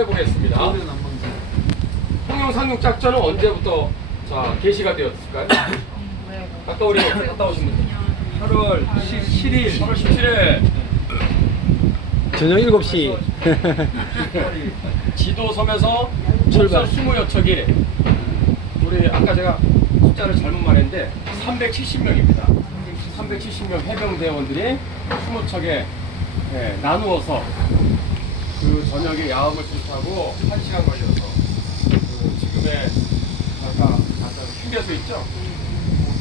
해보겠습니다. 오늘 난방장. 통영 상륙 작전은 언제부터 자 개시가 되었을까요? 아까 우리 갔다 오신 분들 8월 7일. 8월 17일 저녁 7시. 지도섬에서. 출발 20여 척이 우리 아까 제가 숫자를 잘못 말했는데 370명입니다. 370명 해병대원들이 20척에 예, 나누어서 그 저녁에 야음을 투입하고 1시간 걸려서 그 지금의 아까 아까 휴게소 있죠?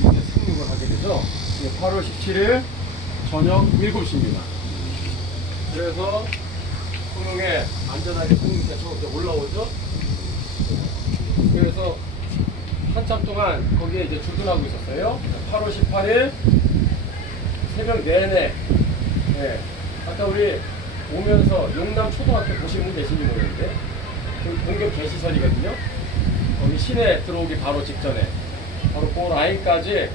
거기 이제 상륙을 하게 되죠. 예, 8월 17일 저녁 7시입니다. 그래서 통영에 안전하게 상륙해서 이제 올라오죠. 그래서 한참 동안 거기에 이제 주둔하고 있었어요. 8월 18일 새벽 내내. 예. 아까 우리 오면서 용남 초등학교 보신 분 계신지 모르겠는데 그 공격 개시설이거든요. 거기 시내 들어오기 바로 직전에 바로 그 라인까지 예,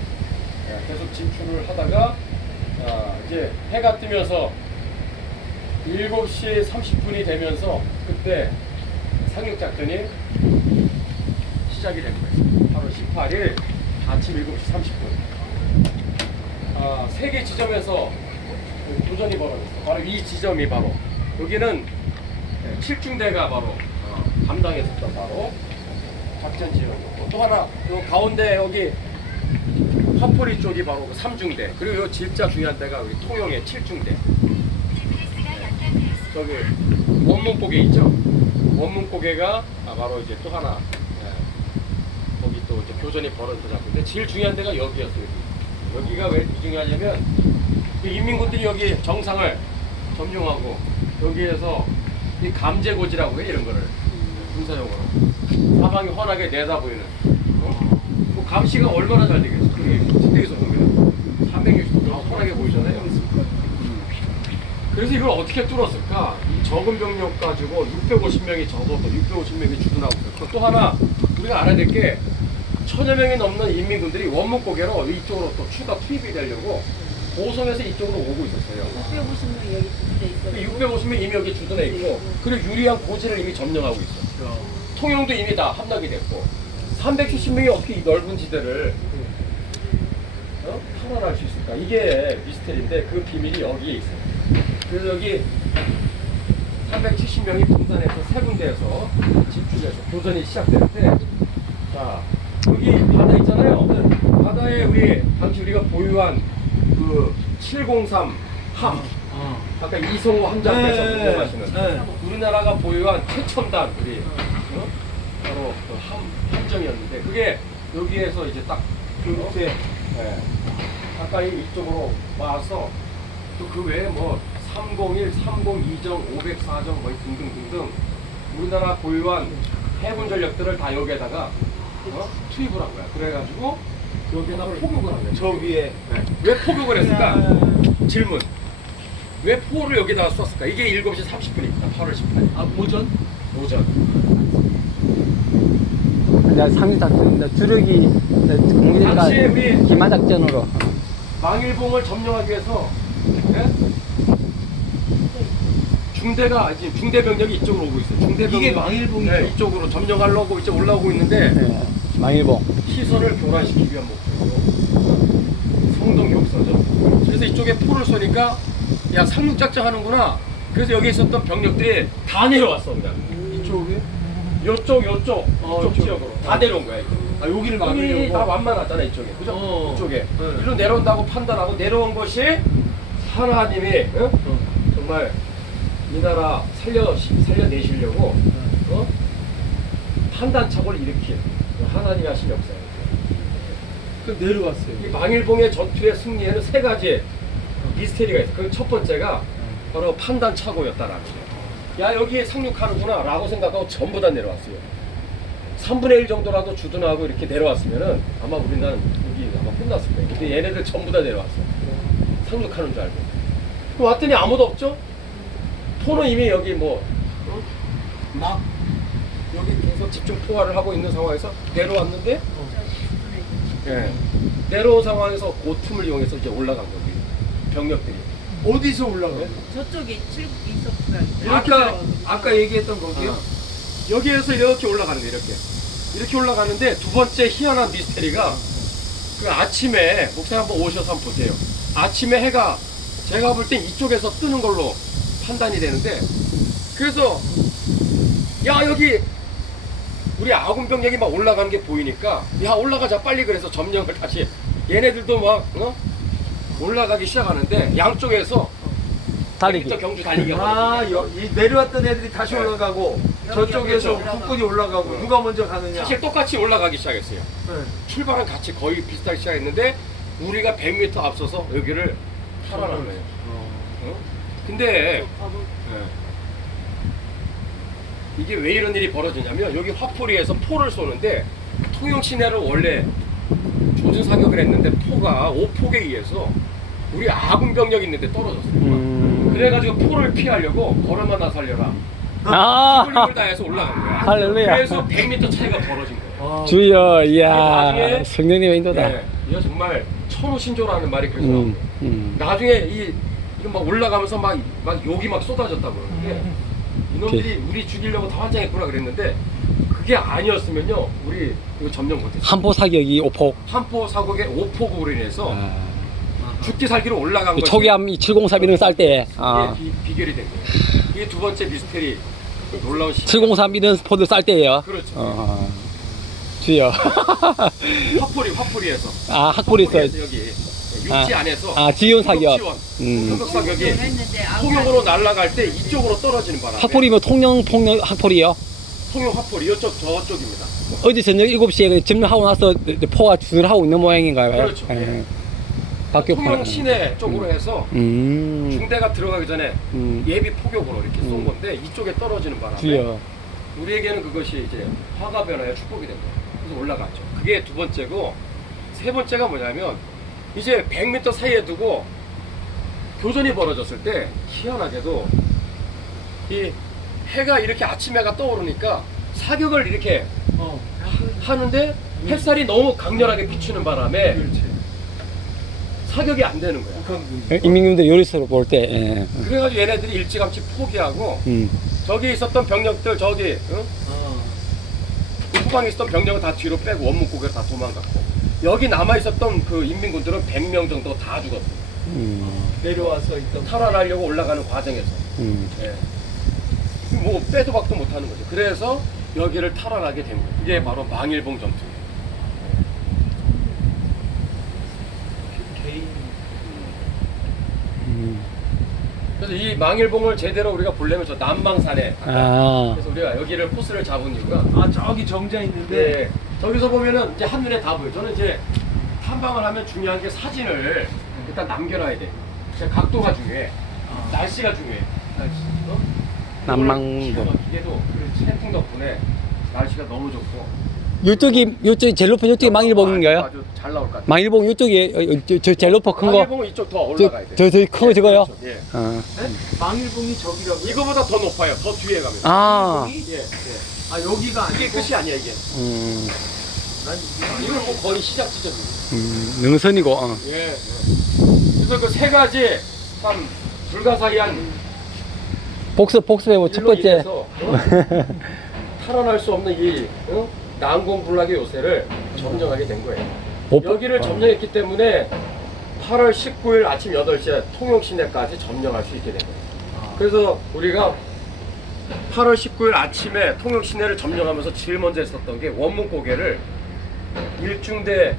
계속 진출을 하다가 아, 이제 해가 뜨면서 7시 30분이 되면서 그때 상륙 작전이 시작이 된 거예요. 바로 18일 아침 7시 30분. 아, 세개 지점에서 그 도전이 벌어졌어요. 바로 이 지점이 바로 여기는 7중대가 바로 어, 담당했었던 바로 작전 지역이었고 또 하나 요 가운데 여기 화포리 쪽이 바로 그 3중대 그리고 요 진짜 중요한 데가 우리 통영의 7중대 저기 원문고개 있죠? 원문고개가 아, 바로 이제 또 하나 예, 거기 또 이제 교전이 벌어져서 근데 제일 중요한 데가 여기였어요. 여기. 여기가 왜 중요하냐면 그 인민군들이 여기 정상을 점령하고 여기에서 이 감제고지라고 해 이런 거를. 군사용어로. 사방이 훤하게 내다 보이는. 어? 그 감시가 얼마나 잘 되겠어. 그게 침대에서 보면. 360도 다 훤하게 보이잖아요. 그래서 이걸 어떻게 뚫었을까? 이 적은 병력 가지고 650명이 적어도 650명이 주둔하고. 있고 또 하나 우리가 알아야 될 게 천여 명이 넘는 인민군들이 원문고개로 이쪽으로 또 추가 투입이 되려고 고성에서 이쪽으로 오고 있었어요. 650명 여기 주둔돼 있어요. 650명 이미 여기 주둔해 있고 그리고 유리한 고지를 이미 점령하고 있어. 통영도 이미 다 함락이 됐고 370명이 어떻게 이 넓은 지대를 어? 탈환할 수 있을까? 이게 미스테리인데 그 비밀이 여기에 있어요. 그래서 여기 370명이 분산해서 세 군데에서 집중해서 교전이 시작되는데 자 여기 바다 있잖아요. 바다에 우리 당시 우리가 보유한 그 703 함, 어. 아까 이성호 함장께서 네, 궁금하시는 네. 우리나라가 보유한 최첨단 우리 어? 바로 그 함, 함정이었는데 그게 여기에서 이제 딱 이렇게. 네. 가까이 이쪽으로 와서 또 그 외에 뭐 301, 302정, 504정 뭐 등등등등 우리나라 보유한 해군 전력들을 다 여기에다가 어? 투입을 한 거야. 그래가지고 여기에다 포격을 한 거야. 저 위에. 네. 왜 포격을 했을까? 질문. 왜 포를 여기다가 쐈을까? 이게 7시 30분입니다. 8월 18일. 아, 오전? 오전. 이제 상륙 작전입니다. 주력이 공격과 당시에 우리 기마 작전으로. 망일봉을 점령하기 위해서 예? 중대가 지금 중대 병력이 이쪽으로 오고 있어요. 중대 병력 이게 망일봉이죠? 네, 이쪽으로 점령하려고 이제 올라오고 있는데 네. 망일봉. 시선을 교란시키기 위한 목적으로 성동 격서죠. 그래서 이쪽에 포를 쏘니까 야 상륙작전 하는구나. 그래서 여기 있었던 병력들이 다 내려왔어 그냥. 이쪽에? 요쪽 요쪽 어, 이쪽. 지역으로 다 내려온 거야. 이쪽. 아, 여기를 여기 다 막으려고. 완만하잖아 이쪽에 그죠? 어. 이쪽에 네. 일로 내려온다고 판단하고 내려온 것이 하나님이 어? 어. 정말 이 나라 살려 살려내시려고 어? 판단착오를 일으킨 하나님이 하신 역사예요. 그 내려왔어요. 이 망일봉의 전투의 승리에는 세 가지 미스테리가 있어요. 그첫 번째가 바로 판단 착오였다라는 거예요. 야 여기에 상륙하는구나 라고 생각하고 전부 다 내려왔어요. 3분의 1 정도라도 주둔하고 이렇게 내려왔으면은 아마 우리는 여기 아마 끝났을 거예요. 근데 얘네들 전부 다 내려왔어. 상륙하는 줄 알고. 왔더니 아무도 없죠? 포는 이미 여기 뭐, 어? 막, 집중 포화를 하고 있는 상황에서 내려왔는데, 예. 내려온 상황에서 그 틈을 이용해서 이제 올라간 거예요. 병력들이. 어디서 올라가요? 저쪽에 칠 있었어요. 아까, 아까 얘기했던 거기요? 어. 여기에서 이렇게 올라가는 거예요. 이렇게 이렇게 올라가는데 두 번째 희한한 미스테리가 그 아침에 목사님 한번 오셔서 한번 보세요. 아침에 해가 제가 볼 땐 이쪽에서 뜨는 걸로 판단이 되는데 그래서 야 여기 우리 아군 병력이 막 올라가는 게 보이니까 야 올라가자 빨리 그래서 점령을 다시 얘네들도 막 어? 올라가기 시작하는데 양쪽에서 달리기. 또 경주 달리기가 아. 여, 이 내려왔던 애들이 다시 네. 올라가고 저쪽에서 그렇죠. 국군이 올라가고 누가 먼저 가느냐. 사실 똑같이 올라가기 시작했어요. 네. 출발은 같이 거의 비슷하게 시작했는데 우리가 100m 앞서서 여기를 탈환한 거예요. 어? 근데 예. 이게 왜 이런 일이 벌어지냐면 여기 화포리에서 포를 쏘는데 통영 시내를 원래 조준 사격을 했는데 포가 오폭에 의해서 우리 아군 병력 있는데 떨어졌어요. 음. 그래가지고 포를 피하려고 걸어만 살려라. 아, 힘을 다해서 올라간 거야. 할렐루야. 그래서 100m 차이가 벌어진 거예요. 아, 주여, 이야, 성령님의 인도다. 네, 이거 정말 천우신조라는 말이 그래서 음, 음. 나중에 이 이거 막 올라가면서 막, 막 욕이 막 쏟아졌다고 그러는데 이놈들이 우리 죽이려고 다 환장했구나 그랬는데 그게 아니었으면요 우리 이거 점령 못했어요. 한포 사격이 오폭. 한포 사국의 오폭으로 인해서 아. 죽기 살기로 올라간 그 것이 초기함 이703 이런 거쌀 때. 이게 아. 비, 비결이 된 거예요. 이게 두 번째 미스테리 그 놀라운 시 703 이런 스포드 쌀 때예요. 그렇죠. 어. 주여. 화포리 화포리에서 아, 학벌이 있어요. 화포리에서 여기 육지 아, 안에서 아, 지원 사격. 지원 음. 사격이 통영으로 날아갈 때 이쪽으로 떨어지는 바람에 학벌이면 통영 통영 학벌이요. 통영 화포리 이쪽 저쪽입니다. 어제 저녁 7시에 점령하고 나서 포가 주둔을 하고 있는 모양인가요? 그렇죠. 예. 바뀌어 통영 시내 쪽으로 해서 음. 중대가 들어가기 전에 음. 예비 포격으로 이렇게 쏜 음. 건데 이쪽에 떨어지는 바람에 주여. 우리에게는 그것이 이제 화가 변화의 축복이 된 거예요. 그래서 올라갔죠. 그게 두 번째고 세 번째가 뭐냐면 이제 100m 사이에 두고 교전이 벌어졌을 때 희한하게도 이 해가 이렇게 아침 해가 떠오르니까 사격을 이렇게 어, 하는데 햇살이 너무 강렬하게 비추는 바람에 그렇지. 사격이 안 되는 거야. 북한군. 인민님들 요리스로 볼 때. 예. 그래가지고 얘네들이 일찌감치 포기하고 음. 저기 있었던 병력들 저기 응? 후방에 있었던 병력은 다 뒤로 빼고 원문 고개로 다 도망갔고 여기 남아 있었던 그 인민군들은 100명 정도 다 죽었어. 음. 내려와서 있던 탈환하려고 올라가는 과정에서. 음. 예. 뭐 빼도 박도 못하는 거죠. 그래서 여기를 탈환하게 된 거예요. 그게 바로 망일봉 전투예요. 개인 음. 그래서 이 망일봉을 제대로 우리가 보려면 저 남방산에 아. 그래서 우리가 여기를 코스를 잡은 이유가 아 저기 정자 있는데 네. 저기서 보면은 이제 한눈에 다 보여요. 저는 이제 탐방을 하면 중요한 게 사진을 일단 남겨놔야 돼. 각도가 중요해. 아. 날씨가 중요해. 날씨. 어? 남망도. 이게도 태풍 덕분에 날씨가 너무 좋고. 이쪽이 이쪽이 제일 높은 이쪽이 망일봉인 가요? 아주 잘 나올 것 같아요. 망일봉 이쪽이 어, 어, 저, 저 제일 높은 큰 거. 망일봉은 이쪽 더 올라가야 돼. 저, 저, 큰거 저거요? 그렇죠. 예. 어. 네? 망일봉이 저기라고. 이거보다 더 높아요. 더 뒤에 가면. 아. 예. 예. 아 여기가 이게 아니고 끝이 아니야 이게. 음. 난 이게. 이건 뭐 거의 시작 지점이에요. 음. 능선이고. 어. 예. 예. 그래서 그 세 가지 참 불가사의한 복습 복습의 첫 일로 번째. 인해서, 어? 탈환할 수 없는 이 어? 난공불락의 요새를 점령하게 된 거예요. 못- 여기를 어. 점령했기 때문에 8월 19일 아침 8시에 통영 시내까지 점령할 수 있게 된 거예요. 아. 그래서 우리가 8월 19일 아침에 통영 시내를 점령하면서 제일 먼저 했었던 게 원문 고개를 1중대,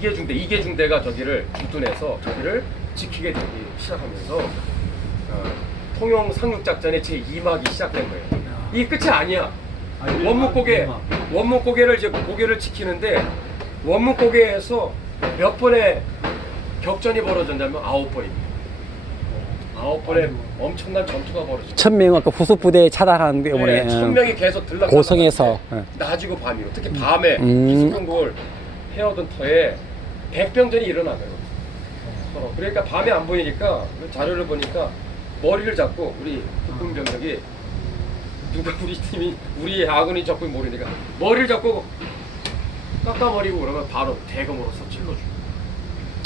2개 중대, 2개 중대가 저기를 주둔해서 저기를 지키게 되기 시작하면서 어, 통영 상륙작전의 제 2막이 시작된 거예요. 이 끝이 아니야. 원문 고개. 원문 고개를 이제 고개를 지키는데 원문 고개에서 몇 번의 격전이 벌어졌냐면 아홉 번입니다. 아홉 번의 엄청난 전투가 벌어졌죠. 천명 아까 후속 부대 차단하는 때문에. 네, 천 명이 계속 들락 고성에서. 예. 낮이고 밤이고 특히 밤에 음. 걸 해오던 터에 백병전이 일어나요. 서로. 그러니까 밤에 안 보이니까 그 자료를 보니까 머리를 잡고 우리 국군 병력이 누가 우리 팀이 우리 아군이 적군 모르니까 머리를 잡고 깎아버리고 그러면 바로 대검으로 찔러주고.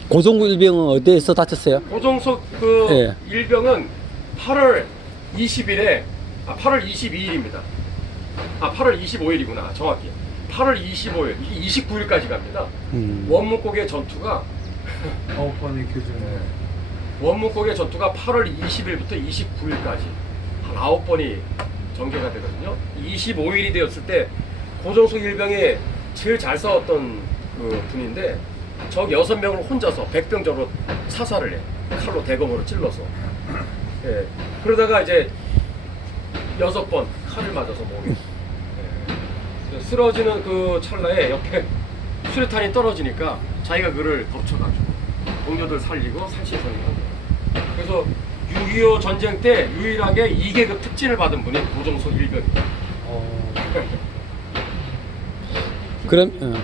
고종구 일병은 어디에서 다쳤어요? 고종석 그 예. 일병은 8월 20일에 아 8월 22일입니다. 아 8월 25일이구나 정확히 8월 25일 이게 29일까지 갑니다. 음. 원문곡의 전투가 아홉 번의 교전. 원문곡의 전투가 8월 20일부터 29일까지 한 9번이 전개가 되거든요. 25일이 되었을 때 고종석 일병이 제일 잘 싸웠던 그 분인데 적 6명을 혼자서 백병적으로 사살을 해. 칼로 대검으로 찔러서. 예. 그러다가 이제 여섯 번 칼을 맞아서 몸에 예. 쓰러지는 그 찰나에 옆에 수류탄이 떨어지니까 자기가 그를 덮쳐가지고 동료들 살리고 거예요. 그래서 6.25 전쟁 때 유일하게 2계급 특진을 받은 분이 고종석 일병이에요. 어. 그럼 어.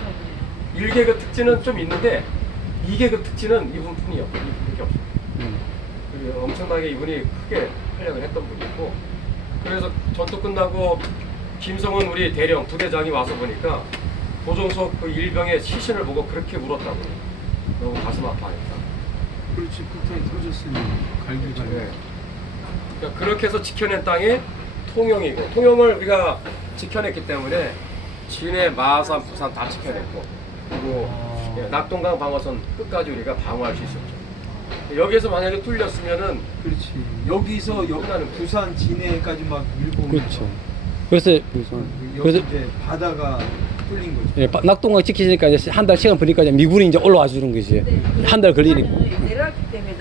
1계급 특진은 좀 있는데 2계급 특진은 이분뿐이요. 이분밖에 없어요. 음. 그리고 엄청나게 이분이 크게 활약을 했던 분이고 그래서 전투 끝나고 김성은 우리 대령 부대장이 와서 보니까 고종석 그 일병의 시신을 보고 그렇게 울었다고 너무 가슴 아파했다. 그렇지 폭탄이 터졌으니 갈기갈기. 네. 그러니까 그렇게 해서 지켜낸 땅이 통영이고 통영을 우리가 지켜냈기 때문에 진해, 마산, 부산 다 지켜냈고 그리고 아. 예, 낙동강 방어선 끝까지 우리가 방어할 수 있었죠. 여기에서 만약에 뚫렸으면은 그렇지. 여기서 여, 끝나는 거예요. 부산 진해까지 막 밀고. 그렇죠. 그래서 그래서 이제 바다가 뚫린 거죠. 예, 바- 낙동강 지키니까 이제 한 달 시간 보니까 이제 미군이 이제 올라와 주는 거지. 한 달 걸리니까. 북한은 내려왔기 때문에 알겠네.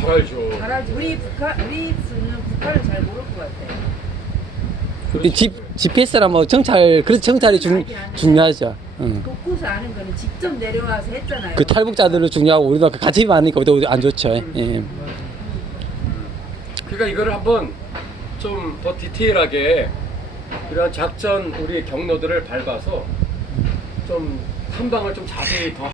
잘 알죠. 잘 알지. 우리 북한, 우리 수는 북한을 잘 모를 것 같아. 이집 GPS랑 뭐 정찰 그래서 정찰이 중, 중요하죠. 응. 곳곳을 아는 거는 직접 내려와서 했잖아요. 그 탈북자들을 중요하고 우리도 같이 많으니까 우리도 안 좋죠. 예. 그러니까 이거를 한번 좀 더 디테일하게 이러한 작전 우리 경로들을 밟아서 좀 탐방을 좀 자세히 더